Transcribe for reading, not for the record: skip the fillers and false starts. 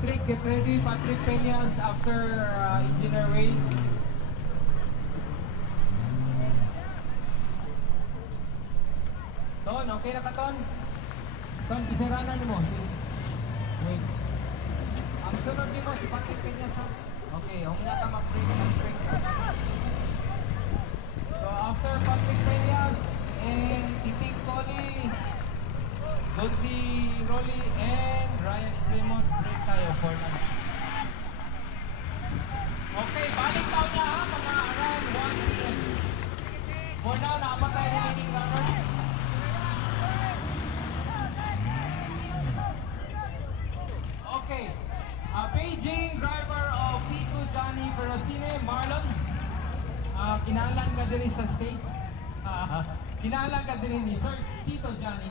Patrick, get ready. Patrick Peñas after Engineer Wayne. Ton, okay na ka, Ton? Ton, kisiranan mo. Wait. Ang sunod din mo, si Patrick Peñas. Okay, humula ka mag-break. So after Patrick Peñas and Titing Collie, Dulce Rolly and Ryan Estremos, break tayo for lunch. Okay, balik tayo na ha, mga around 1 p.m. For now, naabot tayo remaining runners. Okay, paging driver of P2 Johnny Ferrocine, Marlon. Kinahalan ka din sa stage. Kinahalan ka din ni Sir Tito Johnny.